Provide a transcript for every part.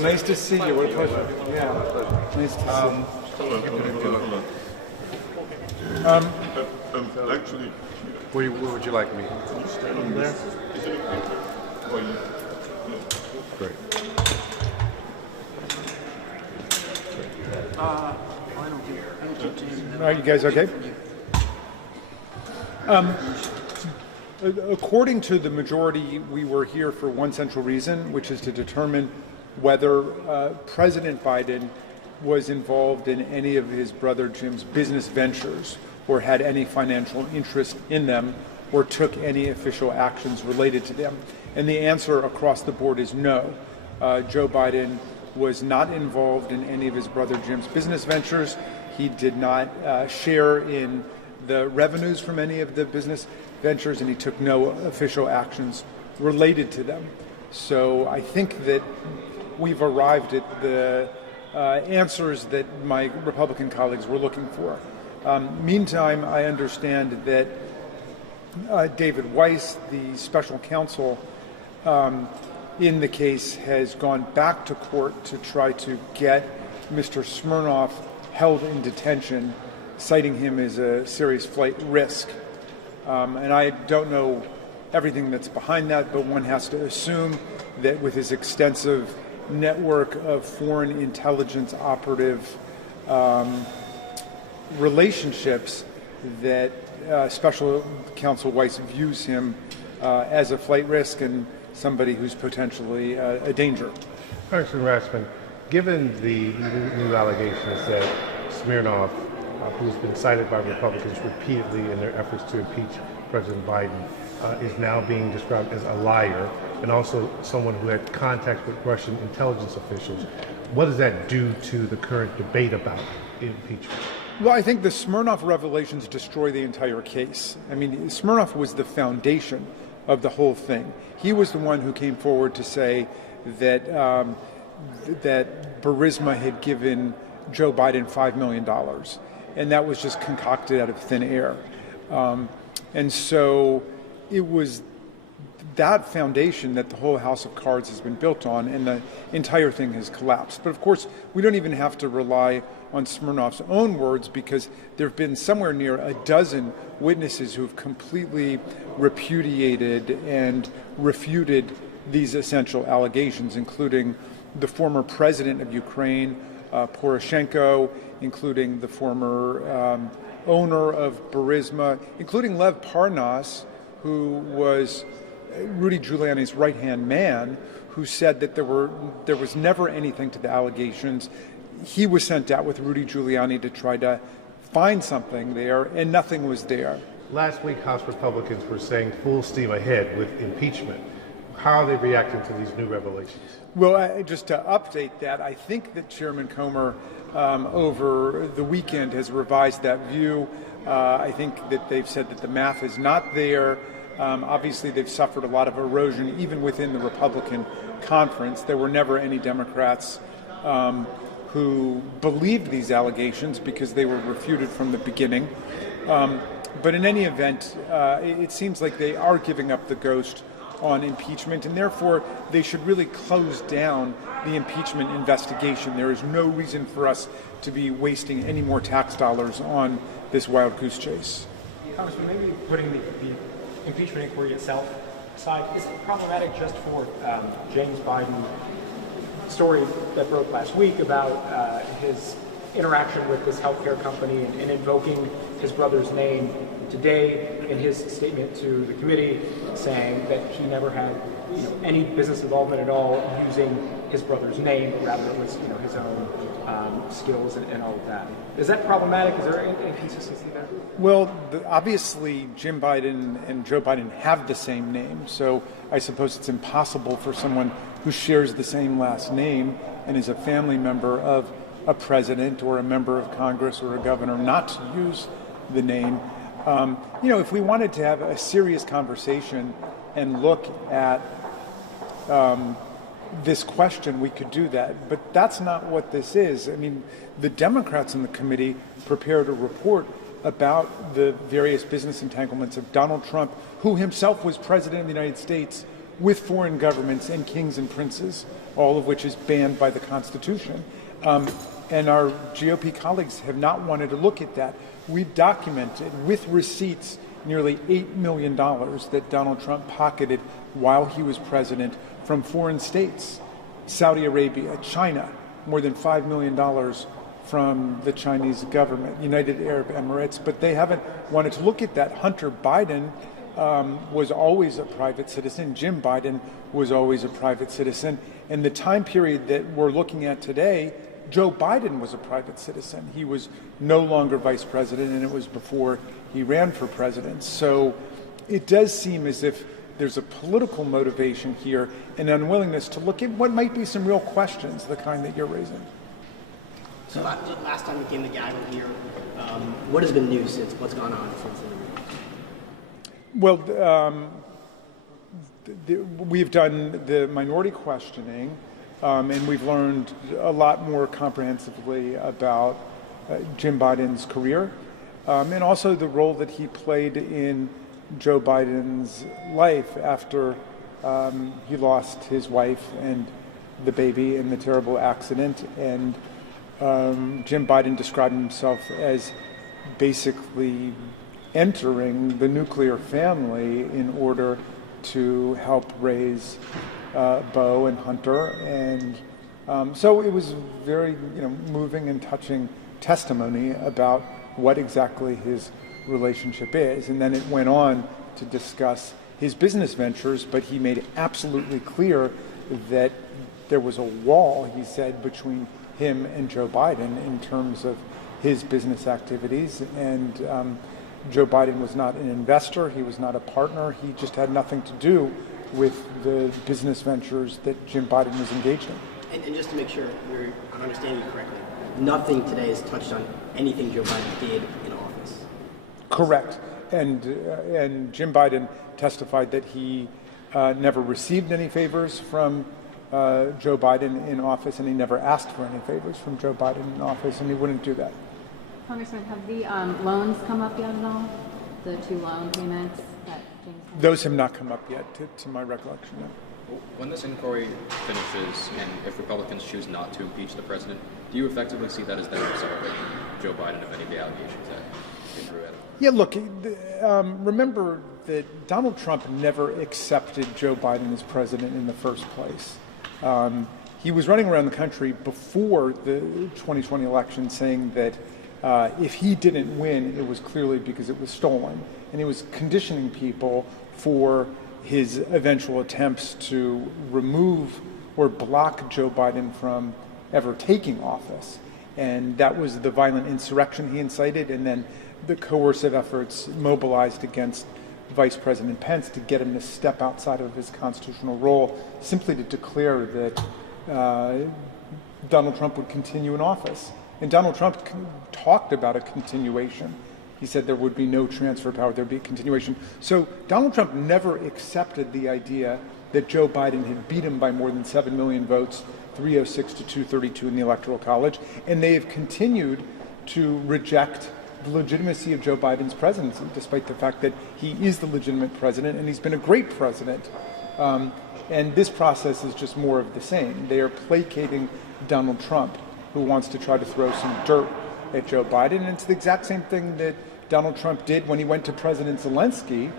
Nice to see you. What a pleasure. Yeah. Nice to see you. Actually, Where would you like me? There. Great. All right, you guys okay? According to the majority, we were here for one central reason, which is to determine whether President Biden was involved in any of his brother Jim's business ventures or had any financial interest in them or took any official actions related to them. And the answer across the board is no. Joe Biden was not involved in any of his brother Jim's business ventures. He did not share in the revenues from any of the business ventures, and he took no official actions related to them. So I think that we've arrived at the answers that my Republican colleagues were looking for. Meantime, I understand that David Weiss, the special counsel in the case, has gone back to court to try to get Mr. Smirnoff held in detention, citing him as a serious flight risk. And I don't know everything that's behind that, but one has to assume that with his extensive network of foreign intelligence operative relationships, that Special Counsel Weiss views him as a flight risk and somebody who's potentially a danger. Congressman Raskin, given the new allegations that Smirnoff, who's been cited by Republicans repeatedly in their efforts to impeach President Biden, is now being described as a liar and also someone who had contact with Russian intelligence officials, what does that do to the current debate about impeachment? Well, I think the Smirnoff revelations destroy the entire case. I mean, Smirnoff was the foundation of the whole thing. He was the one who came forward to say that that Burisma had given Joe Biden $5 million, and that was just concocted out of thin air. And so it was that foundation that the whole house of cards has been built on, and the entire thing has collapsed. But of course, we don't even have to rely on Smirnoff's own words, because there have been somewhere near a dozen witnesses who have completely repudiated and refuted these essential allegations, including the former president of Ukraine, Poroshenko, including the former owner of Burisma, including Lev Parnas, who was Rudy Giuliani's right-hand man, who said that there was never anything to the allegations. He was sent out with Rudy Giuliani to try to find something there, and nothing was there. Last week, House Republicans were saying full steam ahead with impeachment. How are they reacting to these new revelations? Well, just to update that, I think that Chairman Comer over the weekend has revised that view. I think that they've said that the math is not there. Obviously, they've suffered a lot of erosion even within the Republican conference. There were never any Democrats who believed these allegations because they were refuted from the beginning. But in any event, it seems like they are giving up the ghost on impeachment, and therefore they should really close down the impeachment investigation. There is no reason for us to be wasting any more tax dollars on this wild goose chase. Congressman, maybe putting the impeachment inquiry itself aside, is it problematic just for James Biden story that broke last week about his interaction with this healthcare company and invoking his brother's name today in his statement to the committee, saying that he never had any business involvement at all using his brother's name, but rather it was his own skills and all of that. Is that problematic? Is there any inconsistency there? Well, obviously Jim Biden and Joe Biden have the same name, so I suppose it's impossible for someone who shares the same last name and is a family member of a president or a member of Congress or a governor not to use the name. If we wanted to have a serious conversation and look at this question, we could do that. But that's not what this is. I mean, the Democrats in the committee prepared a report about the various business entanglements of Donald Trump, who himself was president of the United States with foreign governments and kings and princes, all of which is banned by the Constitution. And our GOP colleagues have not wanted to look at that. We've documented with receipts nearly $8 million that Donald Trump pocketed while he was president from foreign states. Saudi Arabia, China, more than $5 million from the Chinese government, United Arab Emirates, but they haven't wanted to look at that. Hunter Biden was always a private citizen. Jim Biden was always a private citizen. And the time period that we're looking at today, Joe Biden was a private citizen. He was no longer vice president, and it was before he ran for president. So it does seem as if there's a political motivation here, an unwillingness to look at what might be some real questions, the kind that you're raising. So last time we came to Gavin here, what has been new since? What's gone on since then? Well, we've done the minority questioning, and we've learned a lot more comprehensively about Jim Biden's career, and also the role that he played in Joe Biden's life after he lost his wife and the baby in the terrible accident. And Jim Biden described himself as basically entering the nuclear family in order to help raise Beau and Hunter. And so it was very moving and touching testimony about what exactly his relationship is. And then it went on to discuss his business ventures, but he made it absolutely clear that there was a wall, he said, between him and Joe Biden in terms of his business activities. And Joe Biden was not an investor, he was not a partner, he just had nothing to do with the business ventures that Jim Biden was engaged in. And just to make sure I'm understanding you correctly, nothing today has touched on anything Joe Biden did in office. Correct. And Jim Biden testified that he never received any favors from Joe Biden in office, and he never asked for any favors from Joe Biden in office, and he wouldn't do that. Congressman, have the loans come up yet at all? The 2 loan payments that James had? Those have not come up yet, to my recollection. No. When this inquiry finishes, and if Republicans choose not to impeach the president, do you effectively see that as them absolving Joe Biden of any of the allegations that came through it? Yeah, look, remember that Donald Trump never accepted Joe Biden as president in the first place. He was running around the country before the 2020 election saying that if he didn't win, it was clearly because it was stolen. And he was conditioning people for his eventual attempts to remove or block Joe Biden from ever taking office. And that was the violent insurrection he incited, and then the coercive efforts mobilized against Vice President Pence to get him to step outside of his constitutional role, simply to declare that Donald Trump would continue in office. And Donald Trump talked about a continuation. He said there would be no transfer of power, there would be a continuation. So Donald Trump never accepted the idea that Joe Biden had beat him by more than 7 million votes, 306 to 232 in the Electoral College, and they have continued to reject the legitimacy of Joe Biden's presidency, despite the fact that he is the legitimate president, and he's been a great president. And this process is just more of the same. They are placating Donald Trump, who wants to try to throw some dirt at Joe Biden. And it's the exact same thing that Donald Trump did when he went to President Zelensky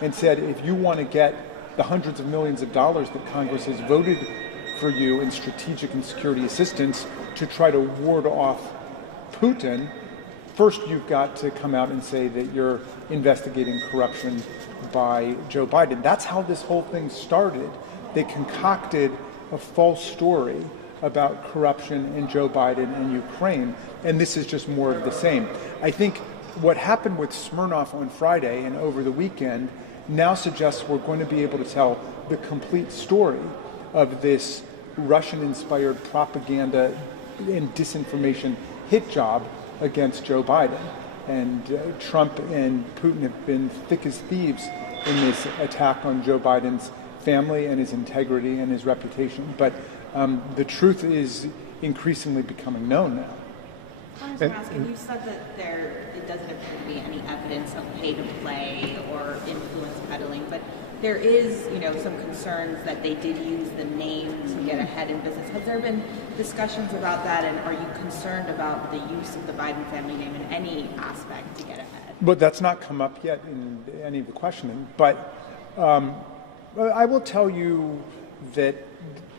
and said, if you want to get the hundreds of millions of dollars that Congress has voted for you in strategic and security assistance to try to ward off Putin, first you've got to come out and say that you're investigating corruption by Joe Biden. That's how this whole thing started. They concocted a false story about corruption in Joe Biden and Ukraine, and this is just more of the same. I think what happened with Smirnoff on Friday and over the weekend now suggests we're going to be able to tell the complete story of this Russian-inspired propaganda and disinformation hit job against Joe Biden. And Trump and Putin have been thick as thieves in this attack on Joe Biden's family and his integrity and his reputation. But the truth is increasingly becoming known now. Congressman Raskin, you said that it doesn't appear to be any evidence of pay to play or influence peddling, but there is, some concerns that they did use the name to get ahead in business. Has there been discussions about that, and are you concerned about the use of the Biden family name in any aspect to get ahead? But that's not come up yet in any of the questioning. But I will tell you that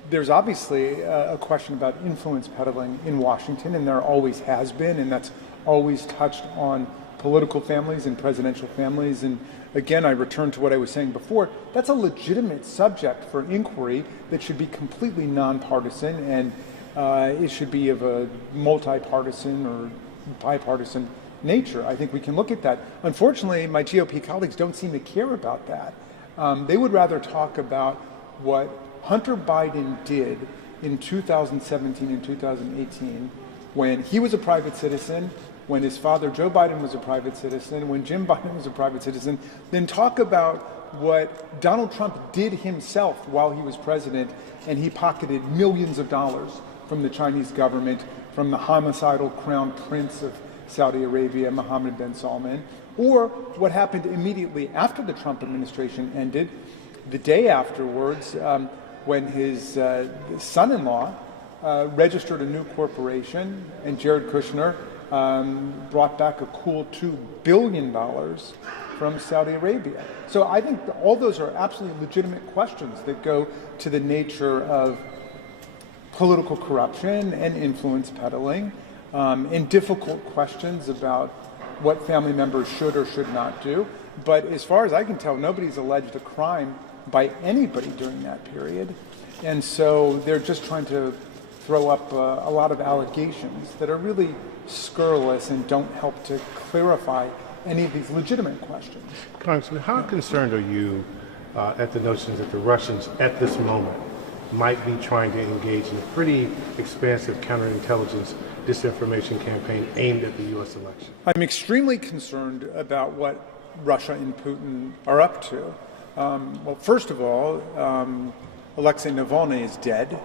there's obviously a question about influence peddling in Washington, and there always has been, and that's always touched on political families and presidential families. And again, I return to what I was saying before. That's a legitimate subject for an inquiry that should be completely nonpartisan, and it should be of a multi-partisan or bipartisan nature. I think we can look at that. Unfortunately, my GOP colleagues don't seem to care about that. They would rather talk about what Hunter Biden did in 2017 and 2018 when he was a private citizen, when his father Joe Biden was a private citizen, when Jim Biden was a private citizen, then talk about what Donald Trump did himself while he was president, and he pocketed millions of dollars from the Chinese government, from the homicidal crown prince of Saudi Arabia, Mohammed bin Salman, or what happened immediately after the Trump administration ended, the day afterwards, when his son-in-law registered a new corporation, and Jared Kushner brought back a cool $2 billion from Saudi Arabia. So I think all those are absolutely legitimate questions that go to the nature of political corruption and influence peddling, and difficult questions about what family members should or should not do. But as far as I can tell, nobody's alleged a crime by anybody during that period. And so they're just trying to throw up a lot of allegations that are really scurrilous and don't help to clarify any of these legitimate questions. Congressman, how concerned are you at the notion that the Russians at this moment might be trying to engage in a pretty expansive counterintelligence disinformation campaign aimed at the U.S. election? I'm extremely concerned about what Russia and Putin are up to. Well, first of all, Alexei Navalny is dead.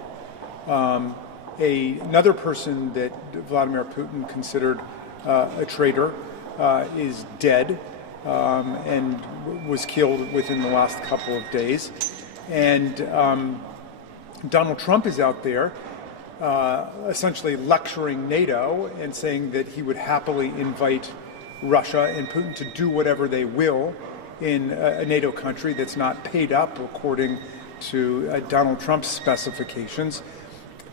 Another person that Vladimir Putin considered a traitor is dead and was killed within the last couple of days. And Donald Trump is out there essentially lecturing NATO and saying that he would happily invite Russia and Putin to do whatever they will in a NATO country that's not paid up according to Donald Trump's specifications.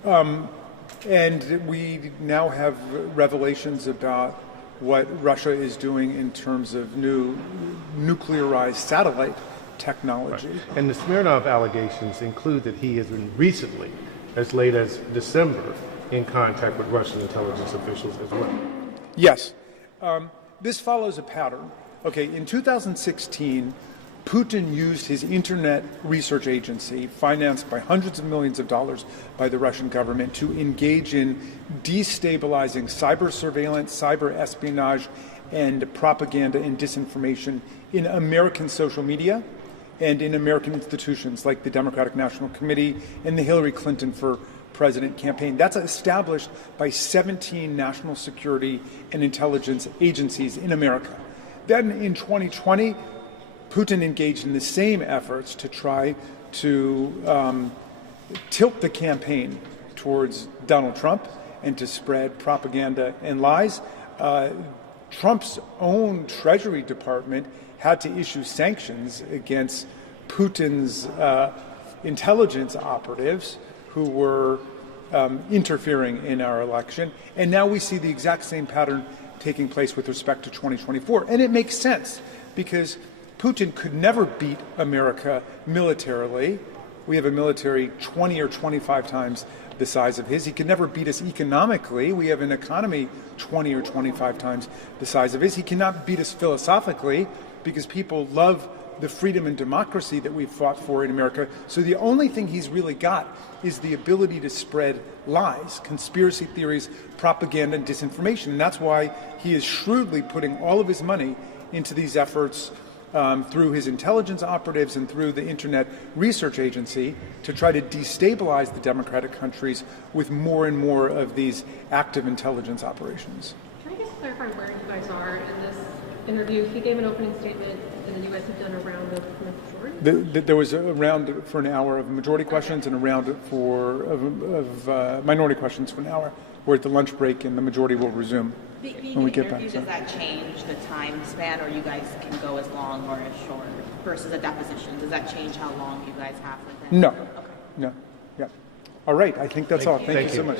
And we now have revelations about what Russia is doing in terms of new nuclearized satellite technology. Right. And the Smirnov allegations include that he has been recently, as late as December, in contact with Russian intelligence officials as well. Yes. This follows a pattern. Okay, in 2016, Putin used his internet research agency, financed by hundreds of millions of dollars by the Russian government, to engage in destabilizing cyber surveillance, cyber espionage, and propaganda and disinformation in American social media and in American institutions like the Democratic National Committee and the Hillary Clinton for President campaign. That's established by 17 national security and intelligence agencies in America. Then in 2020, Putin engaged in the same efforts to try to tilt the campaign towards Donald Trump and to spread propaganda and lies. Trump's own Treasury Department had to issue sanctions against Putin's intelligence operatives who were interfering in our election. And now we see the exact same pattern taking place with respect to 2024. And it makes sense because Putin could never beat America militarily. We have a military 20 or 25 times the size of his. He could never beat us economically. We have an economy 20 or 25 times the size of his. He cannot beat us philosophically because people love the freedom and democracy that we've fought for in America. So the only thing he's really got is the ability to spread lies, conspiracy theories, propaganda, and disinformation. And that's why he is shrewdly putting all of his money into these efforts through his intelligence operatives and through the Internet Research Agency to try to destabilize the democratic countries with more and more of these active intelligence operations. Can I just clarify where you guys are in this interview, he gave an opening statement, and then you guys have done a round of majority? There was a round for an hour of majority questions and a round of minority questions for an hour. We're at the lunch break, and the majority will resume Being when we an get back. interview, does that change the time span, or you guys can go as long or as short versus a deposition? Does that change how long you guys have with him? No. Okay. No. Yeah. All right. I think that's all. Thank you so much.